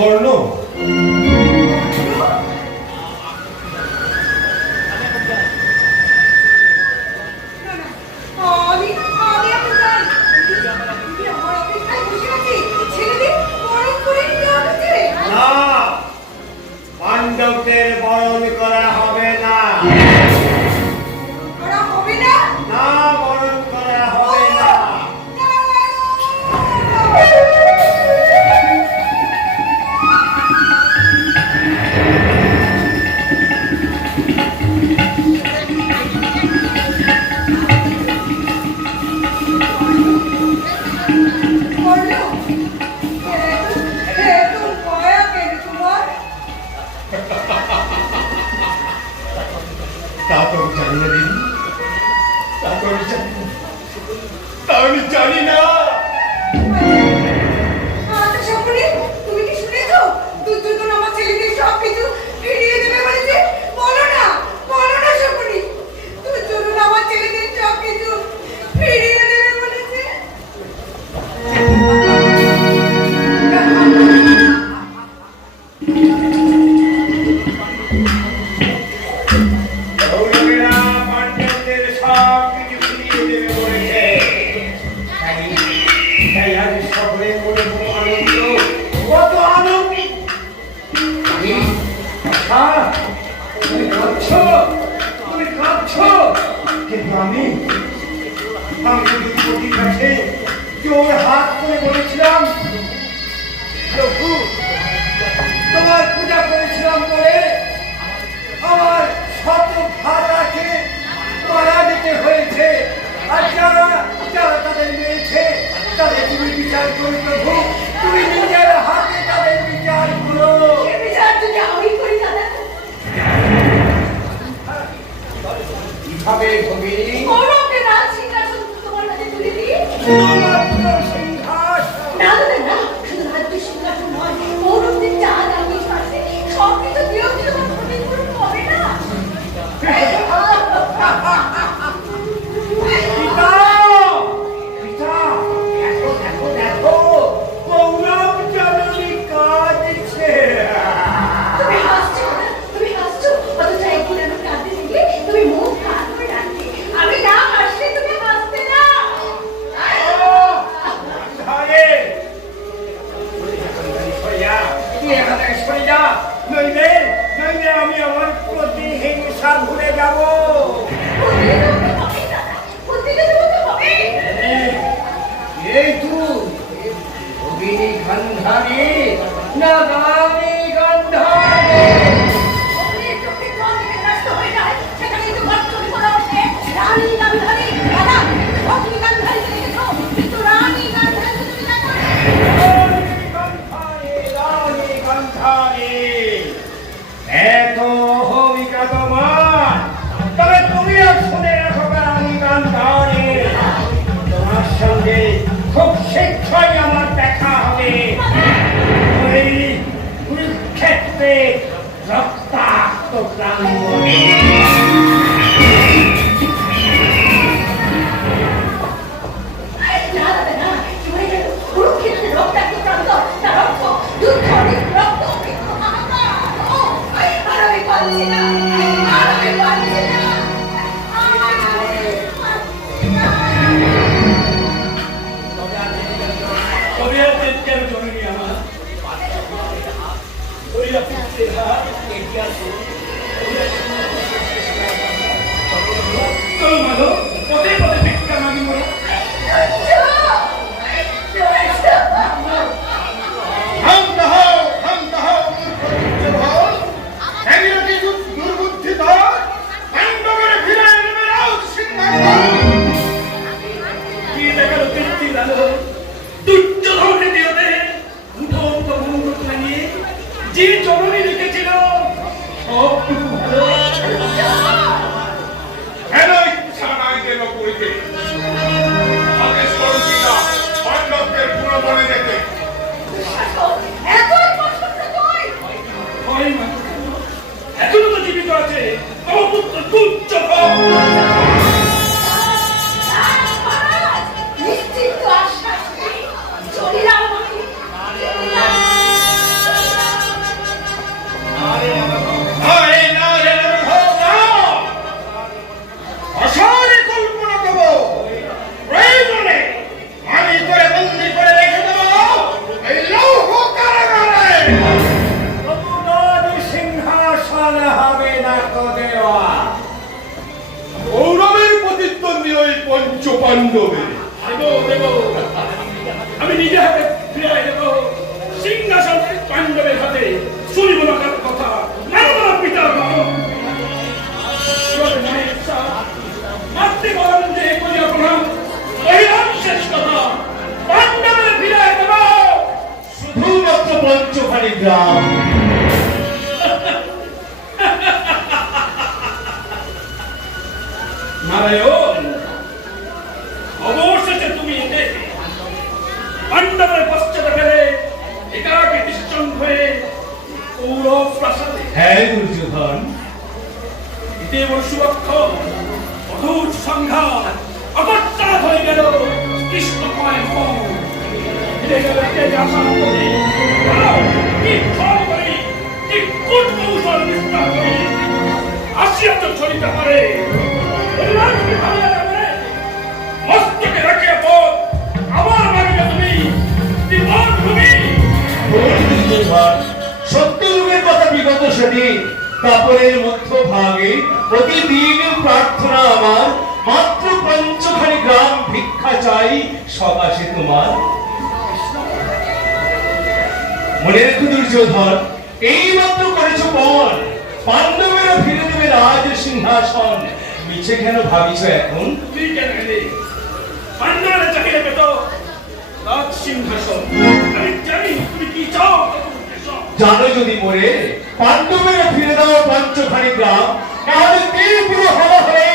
কর্ণ পাণ্ডবদের বরণ করা হবে না, না বরণ করা হবে না। তা তো আমি জানি না দিদি, তা তো আমি জানি না, তা আমি জানি না। তুমি কি শুনেছ দুর্যোধন আমার ছেলেদের সবকিছু ফিরিয়ে দেবে বলেছে? বলো না শকুনি, দুর্যোধন আমার ছেলেদের সবকিছু ফিরিয়ে দেবে বলেছে। কৌরবেরা পাণ্ডবদের সব কিছু ফিরিয়ে দেবে বলেছে। তাই আজ সকলের মনে খুব আনন্দ, কত আনন্দ। তুমি কাঁদছো, তুমি কাঁদছো, কিন্তু আমি যদি পতির কাছে জোর হাত করে বলেছিলাম, প্রভু তোমার পূজা করেছিলাম বলে আমার শত ভাতাকে মারা দিতে হয়েছে, আর যারা যারা তাদের মেরেছে তাদের তুমি বিচার করো প্রভু, তুমি নিজের হাতে তাদের বিচার করো। বিচার যদি আমি করি দাদা, কিভাবে ভগিনী? কৌরবদের রাজ সিংহাসন তোমার কাছে তুলে দিই। শুধুমাত্র সিংহাসন না দাদা না, শুধু রাজ্য সিংহাসন নয়, কৌরবদের যা দাবি আছে সবকিছু দিয়েও কি তোমার ক্ষতিপূরণ হবে না? পিতা, পিতা, দেখো দেখো দেখো, কৌরব জননী কাঁদছে। তুমি হাসছো, অথচ একদিন আমি কাঁদতে দেখলে তুমি মুখ কান করে রাখতে, আমি না হাসলে তুমি হাসতে না। ধরে তুই এখান থেকে সরে যা, নইলে নইলে আমি আমার প্রতিহিংসা ভুলে যাব। এই তুই ভগিনী গান্ধারী না রানী গান্ধারী? এত অহমিকা তোমার, তবে তুমি শুনে রাখো রানী গান্ধারী, তোমার সঙ্গে খুব শীঘ্রই আমার দেখা হবে ওই কুরুক্ষেত্রে রক্তাক্ত প্রাঙ্গণে। পদে পদে ভিক্ষা মাগি মোরা। যে জননী লিখেছিল সবটুকু হেন ইচ্ছা নাই যেন করিতে, আদেশ করুন পিতা পাণ্ডবদের পুরো মনে যেতে। এখনো তো জীবিত আছে আমার পুত্র তুচ্ছ। নিশ্চিত আশ্বাস নেই, চলিলাম পাণ্ডবের। দেব আমি নিজে হাতে ফিরে দেব সিংহাসন পাণ্ডবের হাতে। শুনিব না কার কথা, মানব না পিতার কথা। মাতৃ বলেন যে করিয়া প্রণাম, কহিলাম শেষ কথা, পাণ্ডবের ফিরে দেব। শুধুমাত্র পঞ্চখানি গ্রাম। নারায়ণ, অবশেষে তুমি এলে পাণ্ডবের পশ্চাতে ফেলে একাকে নিশ্চল হয়ে কৌরব প্রাসাদে। হ্যাঁ দুর্যোধন, দেব সুরক্ষণ অধূর সংঘাত অকর্তা হয়ে গেল কৃষ্ণময় মন। ফিরে গেল তেজ আশা করে, কি ফল করি, কি কূট কৌশল বিস্তার করি, আসিয়া তো চলিতে পারে। মস্তকে রাখিয়া পথ আমার ভাবিয়া তুমি বিপদ ভূমি। দুর্যোধন, সত্যযুগের কথা বিগত সেদিন কাপড়ের মধ্যভাগে প্রতিদিন প্রার্থনা আমার, মাত্র পঞ্চখানি গ্রাম ভিক্ষা চাই সকাশে তোমার। মনে রেখো দুর্যোধন, এই মাত্র করেছ পণ, পাণ্ডবেরা ফিরে দেবে রাজ সিংহাসন। মিছে কেন ভাবিছ এখন? তুই কেন এলে? পাণ্ডবেরা চাহিলে পেত রাজ সিংহাসন। আমি জানি তুমি কি চাও। জানো যদি মরে পাণ্ডবেরা ফিরে দাও পঞ্চখানি গ্রাম, তাহলে তীব্র হওয়া হয়ে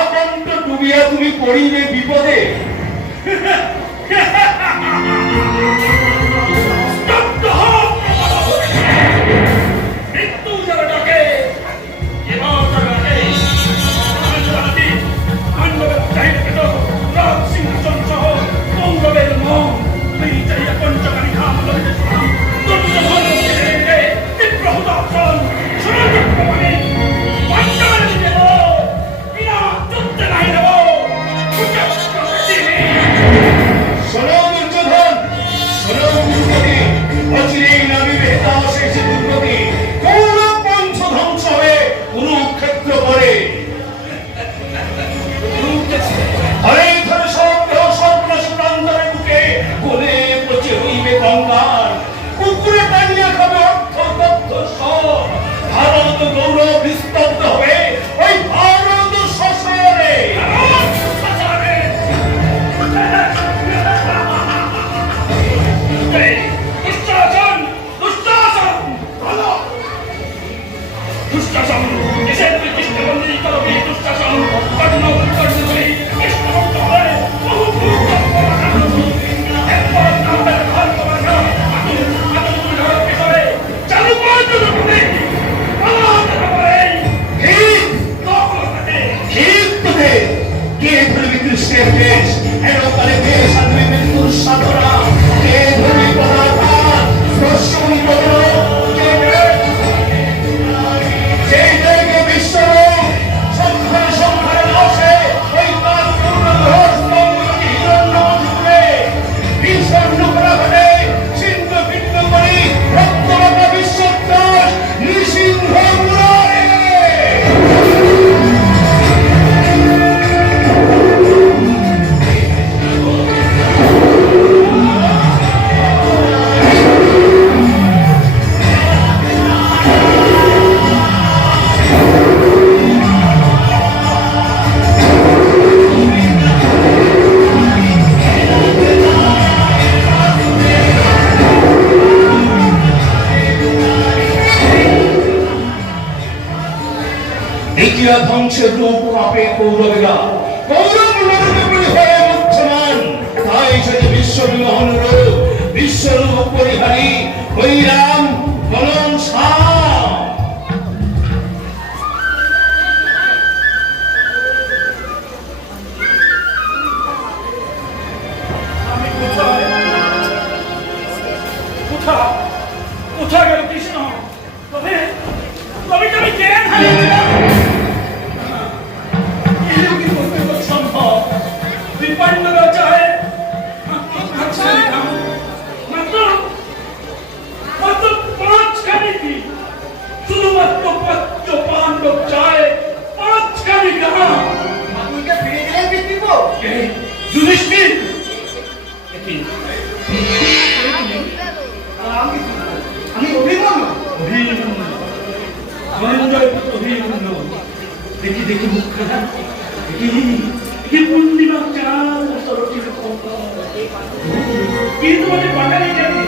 আকণ্ঠ ডুবিয়া তুমি পড়িবে বিপদে। স্তব্ধ হও। মৃত্যু যারা ডাকে, এবার তারা ডাকে। আমি জানি পাণ্ডবেরা চাহিলে পেত রাজ সিংহাসন সহ কৌরবের মন। তুমি চাইয়া পঞ্চখানি ধাম লইতে শোনা দুর্যোধন তীব্র হুদাসন সুরক্ষণে পাণ্ডবেরা দিতে বিনা যুদ্ধে নাই দেব। শোনো দুর্যোধন, শোনো দুর্গতি, অচিরেই নামিবে তাবশেষ দুর্গতি। কৌরব বংশ ধ্বংস হয়ে কুরুক্ষেত্র পড়ে। হরে ধরে শব্দ সর্বনাশ প্রান্তরের বুকে গোলে পচে হইবে গঙ্গার। কুকুরে টানিয়া খাবে অর্থ তথ্য সব। ভারত গৌরব নিস্তব্ধ হবে ওই ভারত শ্মশানে। দুঃশাসন, দুঃশাসন, ভালো দুঃশাসন। এসে তুমি কৃষ্ণবন্দী করবি দুঃশাসন। কর্ণ কর্ণবলী কৃষ্ণভক্ত হয়ে বহু এরপর আমাদের ঘর তোমার ঘর তুমি ধরো পেছনে চালু করে দিল তুমি ঠিক দখল থাকে। ঠিক তোদের কে ধরবি কৃষ্ণের দেশ, এরকালে দেশ আনবে মৃত্যুর সাধনা। কে ধরবি পদার্থ স্পর্শমণি বদন, কে সেই জায়গায় বিশ্বরূপ সংখ্যায় সংখ্যায় আসে ওই তার পূর্ণ ঘোষ মঙ্গলকে হিরণ্য জুড়ে ভীষণ নোকরা ঘটে ছিন্ন ভিন্ন করি রক্তমাতা বিশ্বদাস নৃসিংহ মুরারে। দ্বিতীয় ধ্বংসের রূপ কাঁপে কৌরবেরা, কৌরব নররূপী হয়ে মুচ্ছমান। তাই যদি বিশ্ববিমোহন রূপ, বিশ্বরূপ পরিহারী হইরাম বলন সাম। আমি কোথায়? কোথায় গেল কৃষ্ণ? তবে তবে কি আমি জ্ঞান হারিয়েছিলাম? এও কি করতে সম্ভব? বিপন্নরা চায় মাত্র পাঁচখানি কি? শুধুমাত্র পঞ্চ পাণ্ডব চায় পাঁচখানি গ্রাম। আপনিকে ফিরে গেলেন বিদ্যুৎ। যুধিষ্ঠির আমি অভিমন্যু। ধনঞ্জয় পুত্র অভিমন্যু। দেখি দেখি মুখখানা, কি পূর্ণিমা চাঁদ সরস্বতী কমলা। কি তোমাদের বাঙালি জাতি,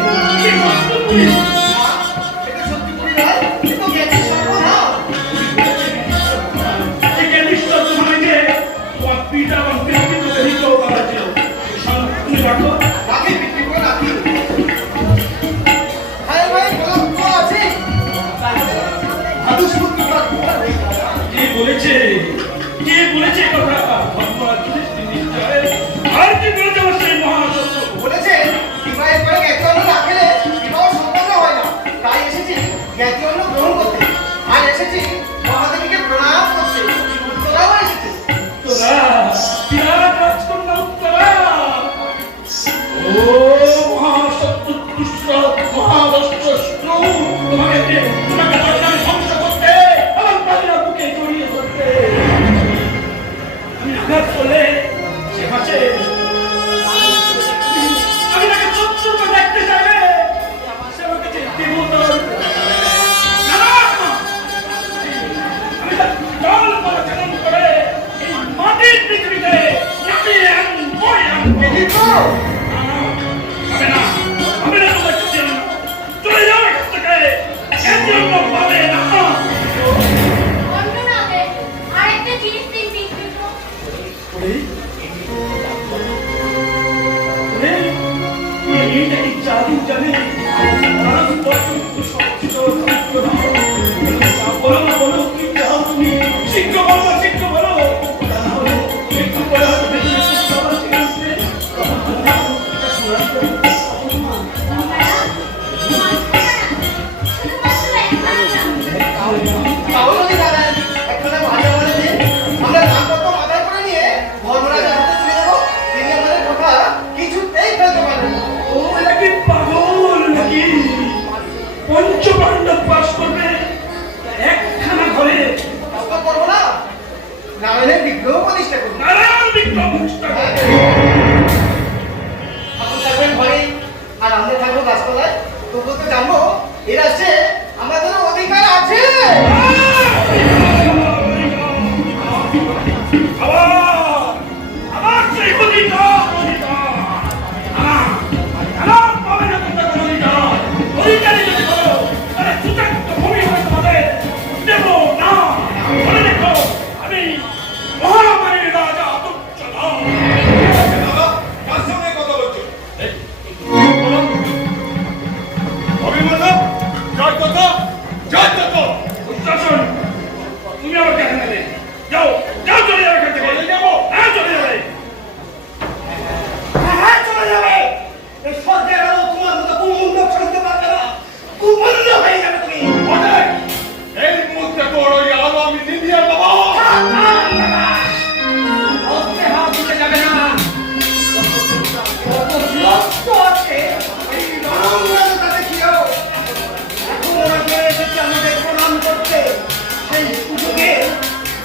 কি মস্ত পুলিশ। এটা সত্যি করে নয়, এ তো জ্ঞানের সর্বনাশ। এই জ্ঞানীশ্বর তোমাকে তোমার পিতা এবং পিতৃত্বকে নিতেও করা ছিল। তুমি রাখো। রাখি, বিক্রি করে রাখি। ভাই ভাই বলার তো আছে। আদুষ্মুক্তি করার কথা নেই। কে বলেছে, কে বলেছে এ কথা? ধর্মরাজ যুধিষ্ঠির নিশ্চয়। আর কি বলেছে আমার সেই মহাসত্য? বলেছে বিবাহের পরে জ্ঞাতি অন্ন না খেলে বিবাহ সম্পন্ন হয় না। তাই এসেছি জ্ঞাতি অন্ন গ্রহণ করতে। আর এসেছি মহাদেবীকে প্রণাম করতে। তোরাও এসেছিস। তোরা বিরাট রাজকন্যা উত্তরা। ও মহাসত্য মহাদস্ত্র, তোমাকে বদনামে ধ্বংস করতে, আমার পালিয়া বুকে জড়িয়ে ধরতে। আমি আঘাত করলে সে হাসে। আমি তাকে শত্রুকে দেখতে চাইলে সে আমার কাছে দেবতার। না, আমি তার জল পরিচালন করে এই মাটির পৃথিবীতে নামিয়ে আনবো, আনবো। কিন্তু হবে না, হবে না, তোমার কিছু না। চলে যাও এখান থেকে, এর জন্য পাবে না। অন্যনাথে আরেকটা জিনিস দিন বিকৃত। এটা কি জাদু জানে? বলো বলো, কি চাও তুমি? শীঘ্র বলো, শীঘ্র বলো। একটু পরে হয়তো ভেতরে কিছু আবার ঠিক আছে। তাহলে দাঁড়ায় একখানে ভাজা বলে যে আমরা দাম্পত্য মাথায় করে নিয়ে ধর্মরাজের হাতে তুলে দেবো। তিনি আমাদের কথা কিছুতেই ফেলতে পারবেন না। ও নাকি পাগল নাকি? পঞ্চপাণ্ডব বাস করবে একখানা ঘরে। কষ্ট করবো না, নারায়ণের বিগ্রহ প্রতিষ্ঠা করবো। নারায়ণ বিক্রম প্রতিষ্ঠা করবে। ঠাকুর থাকবেন ঘরে আর আমরা থাকবো গাছপালায়। তবুও তো জানবো এ রাষ্ট্রে আমাদের অধিকার আছে। আবার সেই অধিকার, অধিকার। আমার পাবে না তোমরা কোনো অধিকার। অধিকারই যদি করো, তাহলে সুচাগ্র ভূমি হবে তোমাদের। দেব না। মনে রেখো, আমি মহামারীর রাজা দুর্যোধন। দাদা, কার সঙ্গে কথা বলছো? অভিমন্যু, জয় কথা, জয় কথা। উচ্চাসন, তুমি আমাকে এখানে নেবে। যাও, যাও, চলে যাও এখান থেকে। চলে যাবো? হ্যাঁ, চলে যাবে। হ্যাঁ চলে যাবে। এই স্বর্গের আলো তোমার মতো কুমন্দ ছড়িতে পারবে না। কুমন্দ হয়ে যাবে তুমি। অনেক, এই মুহূর্তে তোর ওই আলো আমি নিভিয়ে দেবো। অস্ত্রে হাত দিতে যাবে না। কত রক্ত আছে এই রণাঙ্গনে তা দেখিও। এখন ওরা চলে এসেছে আমাদের প্রণাম করতে। সেই সুযোগে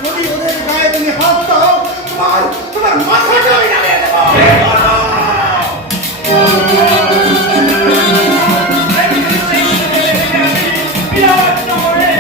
যদি ওদের গায়ে তুমি হাত দাও, তোমার মাথাটা আমি নামিয়ে দেবো। বিরাট নগরে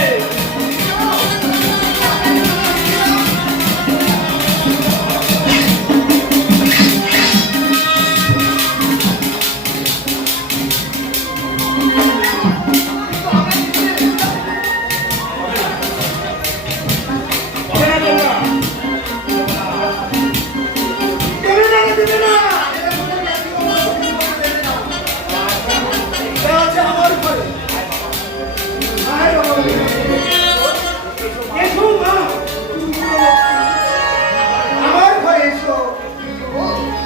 হবে না তোমরা। দেবে না, দেবে না। এটা আছে আমার ঘরে। আয় বাবা। এসো মা। আমার ঘরে এসো।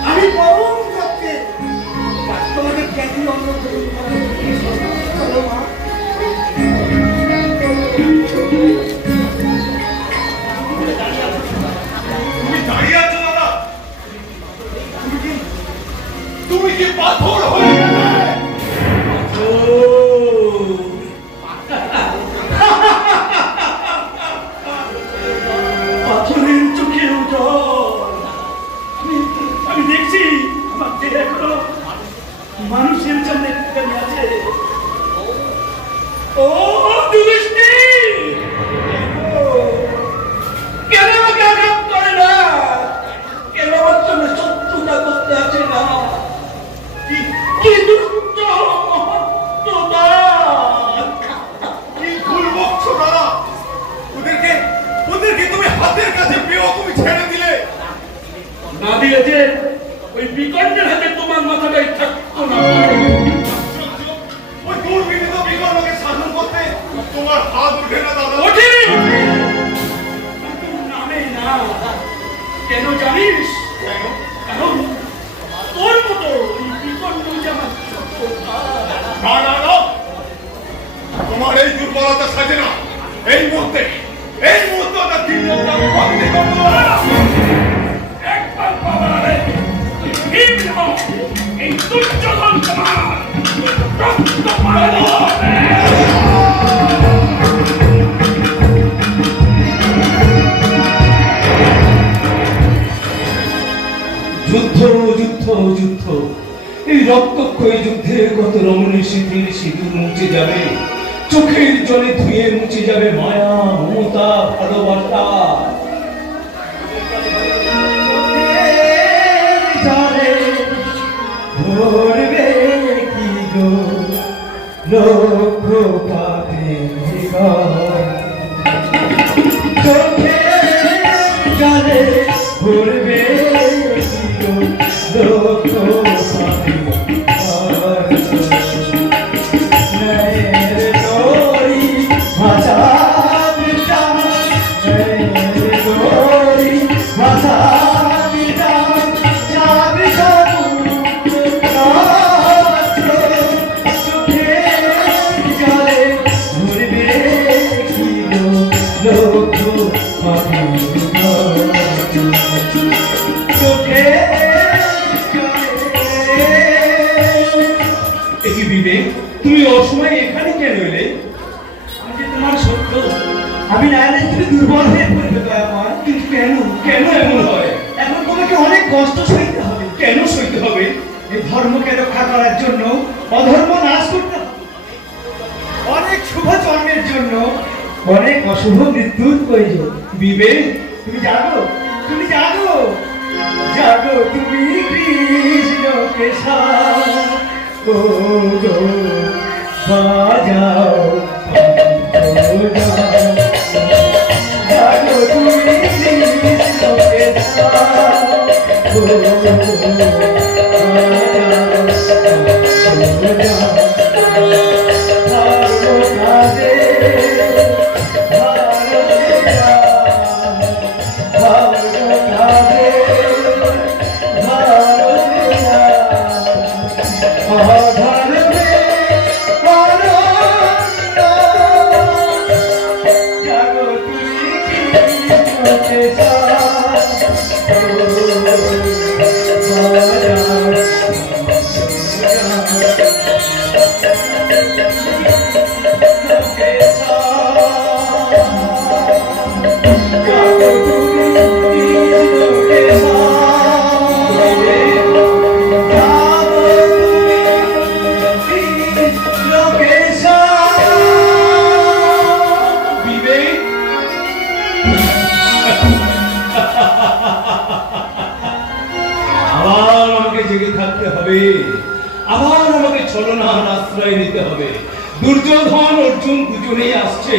আমি পরম সত্যে তোমাকে জ্ঞাতি অন্ন দেবো। চলো মা। তুমি দাঁড়িয়ে আছো দাদা? তুমি কি পাথর হয়ে গেলে? পাথরের চোখে জল। আমি দেখছি যে এখনো মানুষের জন্য একটুখানি আছে। ও দুষ্টী, কেন আমাকে আঘাত করে না? কেন আমার জন্য শত্রুতা করতে আছে না? কি দুষ্ট মহত্বতা! কি ভুল বকছো দাদা? ওদেরকে তুমি হাতের কাছে পেয়েও তুমি ছেড়ে দিলে। না দিলে যে ওই বিকর্ণের হাতে তোমার মাথাটাই থাকতো না। ওই দুর্বিনীত বিকর্ণকে শাসন করতে তোমার হাত ওঠে না দাদা। ওঠেনি, নামে না। কেন জানিস? কেন? কারণ তোর মতো ওই বিকর্ণ যে আমার ছোট ভাই। না না না, তোমার এই দুর্বলতা সাজে না। এই মুহূর্তে ওটা তিনজনকে আমি বন্দী করবো। একবার বাবারে ভীম এই দুর্যোধন তোমার রক্ত পালন হবে। যুদ্ধ যুদ্ধ যুদ্ধ, এই রক্তক্ষয়ী যুদ্ধের কত রমণীর শীতের সিঁদুর মুছে যাবে, চোখের জলে ধুয়ে মুছে যাবে মায়া, মমতা, ভালোবাসা। ভরবে কি গো লক্ষ চোখে জলে ভরবে কি গো লক্ষ তুমি অসময়ে এখানে কেন এলে? আমি তোমার সত্য, আমি না এলে তুমি দুর্বল হয়ে পড়বে দয়াময়। কিন্তু কেন কেন এমন হয়? এখন তোমাকে অনেক কষ্ট সইতে হবে। কেন সইতে হবে? এই ধর্মকে রক্ষা করার জন্য অধর্ম নাশ করতে হবে। অনেক শুভ জন্মের জন্য অনেক অশুভ মৃত্যুর প্রয়োজন। বিবেক, তুমি জাগো, তুমি জাগো, জাগো তুমি কৃষ্ণকে ও গো বাজাও, জাগো তুমি কৃষ্ণকে জেগে থাকতে হবে, আবার আমাকে ছলনার আশ্রয় নিতে হবে। দুর্যোধন অর্জুন দুজনেই আসছে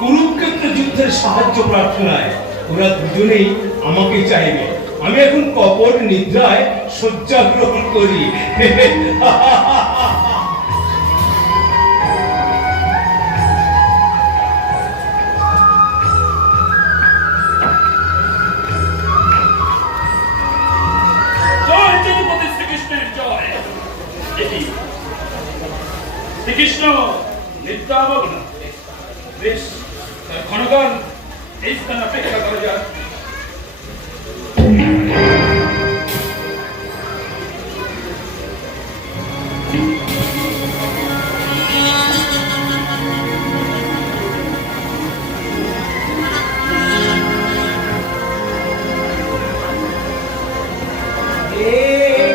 কুরুক্ষেত্র যুদ্ধের সাহায্য প্রার্থনায়। ওরা দুজনেই আমাকে চাইবে। আমি এখন কপট নিদ্রায় শয্যা গ্রহণ করি। শ্রীকৃষ্ণ নিত্যাবগ না, বেশ ক্ষণকাল এই স্থান অপেক্ষা করা যাক।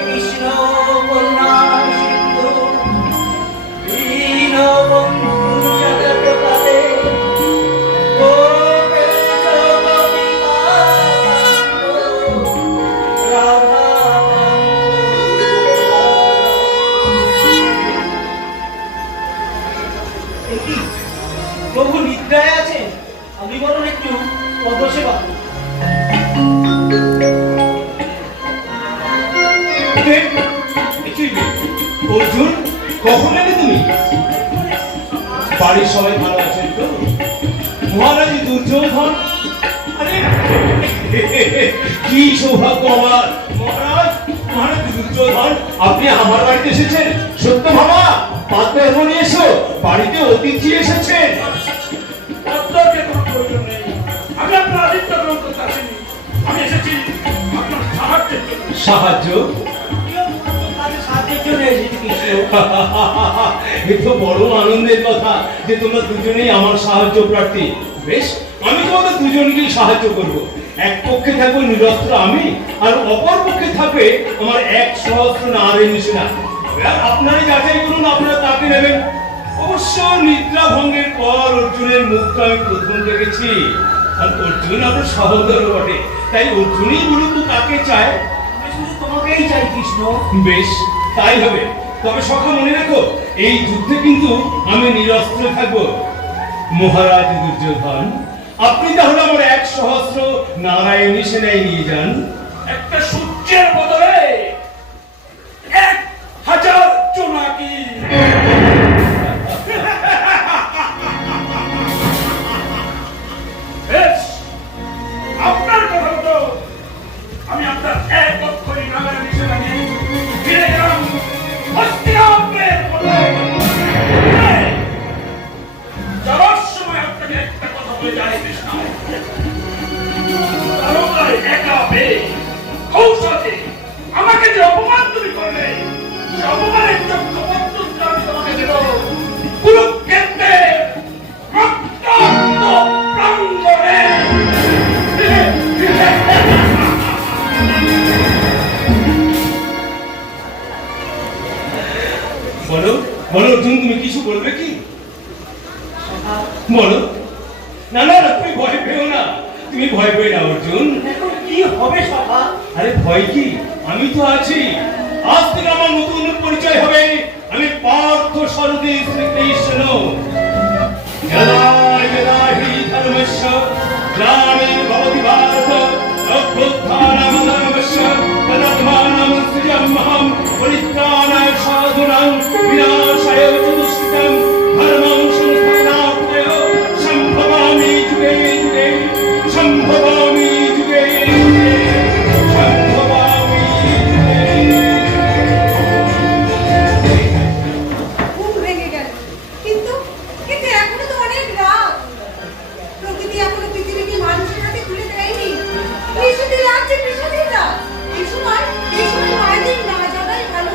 কৃষ্ণ অর্জুন, কখন এলে তুমি? বাড়ির সবাই ভালো আছেন তো? মহারাজ দুর্যোধন, আরে কি সৌভাগ্য আমার! মহারাজ, মহারাজ দুর্যোধন, আপনি আমার বাড়িতে এসেছেন? সত্য ভাবা, পাত্র নিয়ে এসো, বাড়িতে অতিথি এসেছেন। আপনাকে কোনো প্রয়োজন নেই। আমি আপনার আদিত্য গ্রহণ করতে আসিনি। আমি এসেছি আপনার সাহায্যের জন্য। সাহায্য? সাহায্যের জন্য এসেছি কৃষ্ণ। এ তো বড় আনন্দের কথা যে তোমরা দুজনেই আমার সাহায্য প্রার্থী। বেশ, আমি তোমাদের দুজনকেই সাহায্য করব। এক পক্ষে থাকবে নিরস্ত্র আমি, আর অপর পক্ষে থাকবে আমার 100 নারী সেনা। আপনারা যাচাই করুন, আপনারা তাকে নেবেন। অবশ্য নিদ্রা ভঙ্গের পর অর্জুনের মুখটা আমি প্রথম দেখেছি, আর অর্জুন আমার সহোদর বটে, তাই অর্জুনই মূলত কাকে চায়। আমি শুধু তোমাকেই চাই কৃষ্ণ। বেশ, তাই হবে। তবে সখা মনে রাখো, এই যুদ্ধে কিন্তু আমি নিরস্ত্র থাকবো। মহারাজ দুর্যোধন, আপনি তাহলে আমার 100 নারায়ণী সেনায় নিয়ে যান। একটা সূর্যের বদলে 1000 জোনাকি। বেশ, আপনার কথা মতো আমি আপনার 1 অক্ষরী নারায়ণী সেনা নিয়ে ফিরে গেলাম হস্তিনাপুরের পথে। যাওয়ার সময় আপনাকে একটা কথা বলে যাই কৃষ্ণ, তারকায় একা পেয়ে কৌশলে আমাকে যে অপমান তুমি করলে, সে অপমানের চক্রবর্তী আমি তোমাকে দেব কুরুক্ষেত্রের রক্তাক্ত প্রাঙ্গণে। বলো বলো অর্জুন, তুমি কিছু বলবে কি? বলো। না না না, তুমি ভয় পেও না, তুমি ভয় পেও না অর্জুন। এখন কি হবে সভা? আরে ভয় কি, আমি তো আছি। আজ থেকে আমার নতুন পরিচয় হবে, আমি পার্থ সারথি শ্রীকৃষ্ণ। যদা যদা হি ধর্মস্য গ্লানির্ ভবতি ভারত অভ্যুত্থানম ধর্মস্য তদাত্মানং সৃজাম্যহং পরিত্রাণায় সাধুনাং বিনাশায় চ দুষ্কৃতং ধর্মং সংস্থাপনার্থায় সম্ভবামি যুগে যুগে, সম্ভবামি যুগে যুগে, সম্ভবামি যুগে যুগে। ঘুম ভেঙে গেল, কিন্তু কিন্তু এখনো তো অনেক রাত। প্রকৃতি এখনো পৃথিবীকে মানুষের হাতে তুলে দেয়নি। কৃষিতে লাগছে কৃষকের রাত। এই সময় মায়েদের না জানাই ভালো।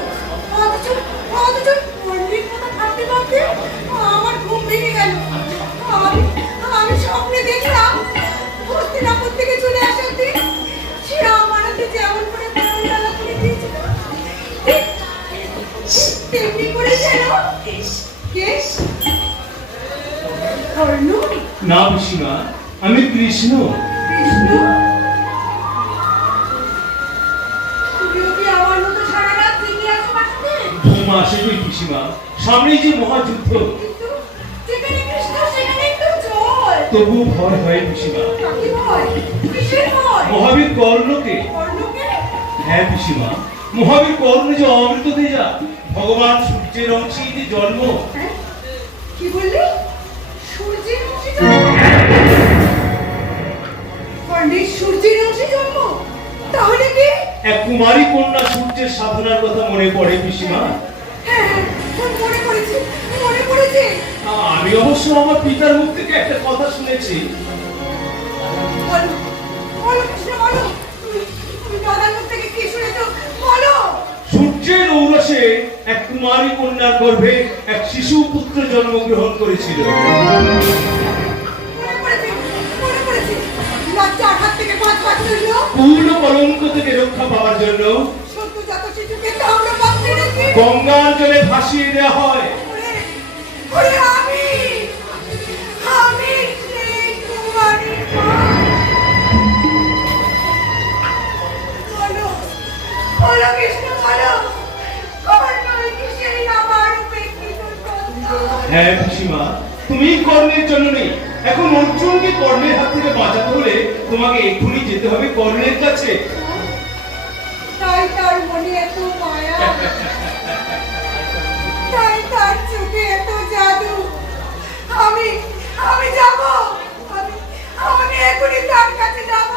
অথচ পণ্ডিত কথা ভাবতে ভাবতে আমার ঘুম ভেঙে গেল। আমি স্বপ্নে দেখলাম হস্তিনাপুর থেকে চলে আসার দিন সে আমার হাতে যেমন করে প্রাণডালা করে দিয়েছিল, ঠিক তেমনি করে যেন কে কর্ণ। না পিসিমা, আমি কৃষ্ণ। কৃষ্ণ, তুমিও কি আমার মতো সারা রাত জেগে আছো বাসাতে? ঘুম আসে কই পিসিমা, সামনেই যে মহাযুদ্ধ। কিন্তু যেখানে কৃষ্ণ সেখানেই তো জল। তবু ভয় হয় পিসিমা। কাকে ভয়? কিসের ভয়? মহাবীর কর্ণকে। কর্ণকে? হ্যাঁ পিসিমা, মহাবীর কর্ণ যে অমৃত তেজা, ভগবান সূর্যের অংশে যে জন্ম। হ্যাঁ? কি বললি? সূর্যের অংশে জন্ম? কর্ণের সূর্যের অংশে জন্ম? তাহলে কি? এক কুমারী কন্যা সূর্যের সাধনার কথা মনে পড়ে পিসিমা। হ্যাঁ, মনে পড়েছে, মনে পড়েছে। আমি অবশ্য আমার পিতার মুখ থেকে একটা কথা শুনেছি। বলো, বলো কৃষ্ণ, বলো। তুমি দাদার মুখ থেকে কি শুনেছো? বলো। সূর্যের ঔরসে এক কুমারী কন্যার গর্ভে এক শিশু পুত্র জন্মগ্রহণ করেছিল। মনে পড়েছে, মনে পড়েছে। লজ্জার হাত থেকে বাঁচবার জন্য, পূর্ণ কলঙ্ক থেকে রক্ষা পাওয়ার জন্য সদ্যজাত শিশুকে তাম্র পাত্রে রেখে গঙ্গার জলে ভাসিয়ে দেওয়া হয়। ওরে আমি সেই কুমারীর মা। বলো, বলো কৃষ্ণ, বলো। কর্ণই কি সেই আমার উপেক্ষিত সন্তান? হ্যাঁ পিসিমা, তুমি কর্ণের জন্য নেই। এখন অর্জুনকে কর্ণের হাত থেকে বাঁচাতে হলে তোমাকে এক্ষুনি যেতে হবে কর্ণের কাছে। তাই তার মনে এত মায়া, তাই তার চোখে এত জাদু। আমি আমি যাব, আমি এখনই তার কাছে যাব।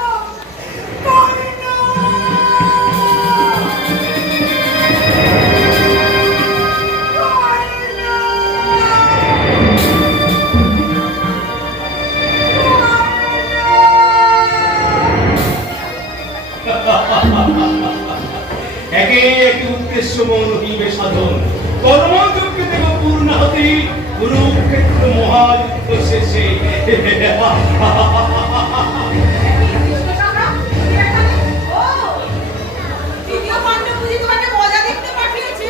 কর্ণ! একে একে উদ্দেশ্য মন হইবে সাধন, কর্মযজ্ঞে দেব পূর্ণাহুতি, কুরুক্ষেত্র মহাযুদ্ধ শেষে। দ্বিতীয় পাণ্ডব বুঝি তোমাকে মজা দেখতে পাঠিয়েছে,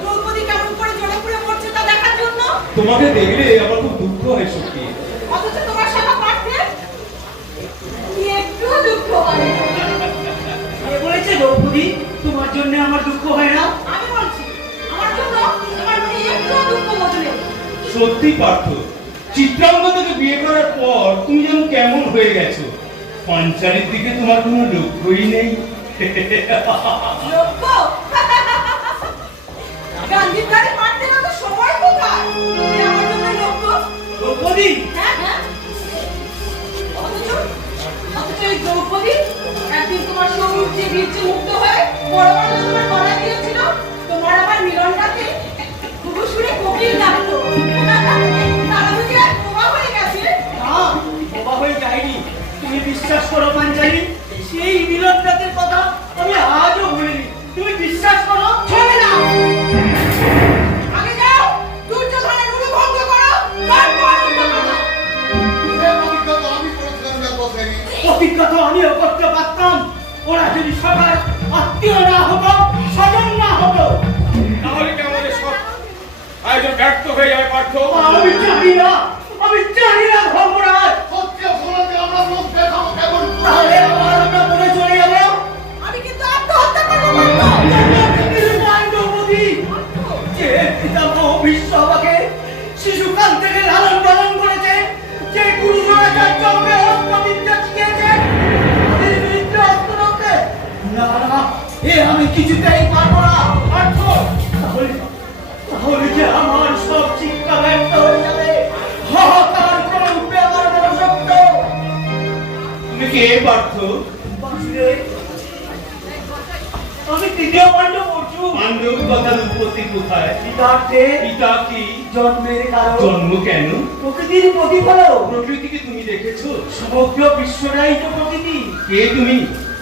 দ্রৌপদী কেমন করে জ্বলে পুড়ে মরছে তা দেখার জন্য। তোমাকে দেখলে আমার খুব দুঃখ হয় সত্যি। অথচ তোমার সেবা পাঠতে একটু দুঃখ হয় না। কে বলেছে দ্রৌপদী তোমার জন্য আমার দুঃখ হয় না? আমি বলছি, আমার জন্য তোমার মনে একটু দুঃখ বোধ নেই। সত্যি পার্থ, চিত্রাঙ্গদাকে বিয়ে করার পর তুমি যেন কেমন হয়ে গেছো। পাঞ্চালীর দিকে তোমার কোনো লক্ষ্যই নেই। লক্ষ্য? গান্ধীর ধারে মারতে মতো সময় কোথায় যে আমার জন্য লক্ষ্য? দ্রৌপদী হ্যাঁ হ্যাঁ, অথচ এই দ্রৌপদী একদিন তোমার সৌর্যে বীর্যে মুক্ত হয়ে পরমাণু তোমার মারা দিয়েছিল। তোমার আবার মিলনটাকে খুব সুরে কবির লাগতো। তারা বুঝি আর বোমা হয়ে গেছে? না, বোবা হয়ে যায়নি। তুমি বিশ্বাস করো পাঞ্চালী, সেই মিলন রাতের কথা আমি আজও ভুলিনি। তুমি বিশ্বাস করো। চলে না, আগে যাও দুর্যোধনের রূপ ভঙ্গ করো, তারপর অন্য কথা। প্রতিজ্ঞা তো আমিও করতে পারতাম। ওরা যদি সবার আত্মীয় না হতো, স্বজন না হতো। তাহলে কি আমাদের সব আয়োজন ব্যর্থ হয়ে যাবে পার্থ? আমি জানি না, আমি জানি না ধর্মরাজ। তাহলে আমরা মনে চলে যাবো। আমি কিন্তু আত্মহত্যা করবো পারতো। দ্রৌপদী, যে পিতামহ ভীষ্ম আমাকে শিশুকাল থেকে লালন পালন করেছে, যে গুরু দ্রোণাচার্য আমাকে অস্ত্রবিদ্যা শিখিয়েছে, তাদের বিরুদ্ধে অস্ত্র নামতে না না, এ আমি কিছুতেই পারবো না। পার্থ, তাহলে যে আমার সব শিক্ষা ব্যর্থ হয়ে যাবে। হাহাকার করে উঠবে আমার মনসত্ব। তুমি কে পার্থ? বাসুদেব, আমি তৃতীয় পাণ্ডব অর্জুন। পাণ্ডব কথার উৎপত্তি কোথায়? পিতার্থে পিতা কি? জন্মের কারণ জন্ম কেন? প্রকৃতির প্রতিফলন। প্রকৃতিকে তুমি দেখেছো? সমগ্র বিশ্বটাই তো প্রকৃতি। কে তুমি?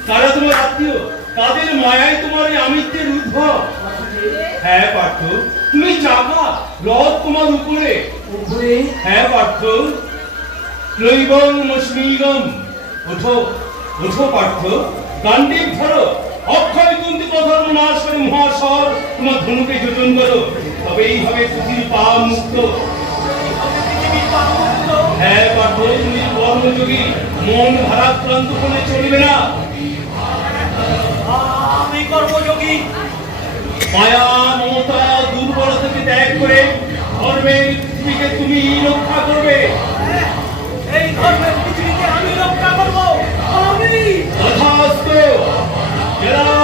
কারা তোমার আত্মীয়? কাদের মায়ায় তোমার এই আমিত্বের উদ্ভব? হ্যাঁ পার্থ, তুমি চাকা, রথ তোমার উপরে। উপরে হ্যাঁ পার্থ, ক্লৈবং মস্মিগম। ওঠো, ওঠো পার্থ, গান্ডীব ধরো, অক্ষয় কুন্তি কথর মনাশ্বরী মহাস্বর তোমার ধনুকে যোজন করো, তবেই হবে পৃথিবীর পাপ মুক্ত। পৃথিবীর পাপ মুক্ত। হ্যাঁ পার্থ, তুমি কর্মযোগী, মন ভারাক্রান্ত করে চলবে না। আমি কর্মযোগী। মায়া মমতা দুর্বলতা থেকে ত্যাগ করে ধর্মের পৃথিবীকে তুমি রক্ষা করবে। এই ধর্মের পৃথিবীকে আমি রক্ষা করবো। আমি তথাস্তু। জয়